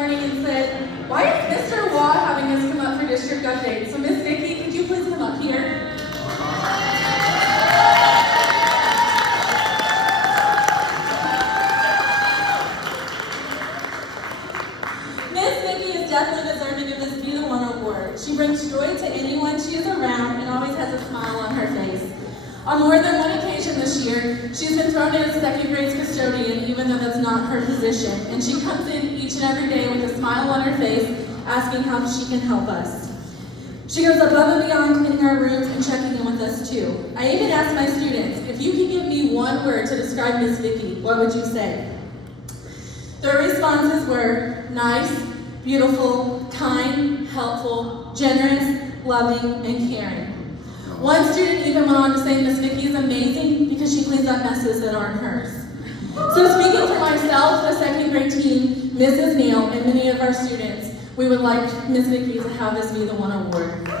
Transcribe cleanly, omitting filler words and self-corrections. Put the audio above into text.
morning and said, why is Mr. Waugh having us come up for district update? So Miss Vicki, could you please come up here? Miss Vicki is definitely deserving of this Be the One award. She brings joy to anyone she is around and always has a smile on her face. On more than one occasion this year, she's been thrown in as second grade custodian, even though that's not her position. And she comes in each and every day with a smile on her face, asking how she can help us. She goes above and beyond cleaning our rooms and checking in with us too. I even asked my students, if you could give me one word to describe Miss Vicki, what would you say? Their responses were nice, beautiful, kind, helpful, generous, loving, and caring. One student even went on to say Miss Vicki is amazing because she cleans up messes that aren't hers. So speaking for myself, the second grade team, Mrs. Neal, and many of our students, we would like Miss Vicki to have this Be the One award.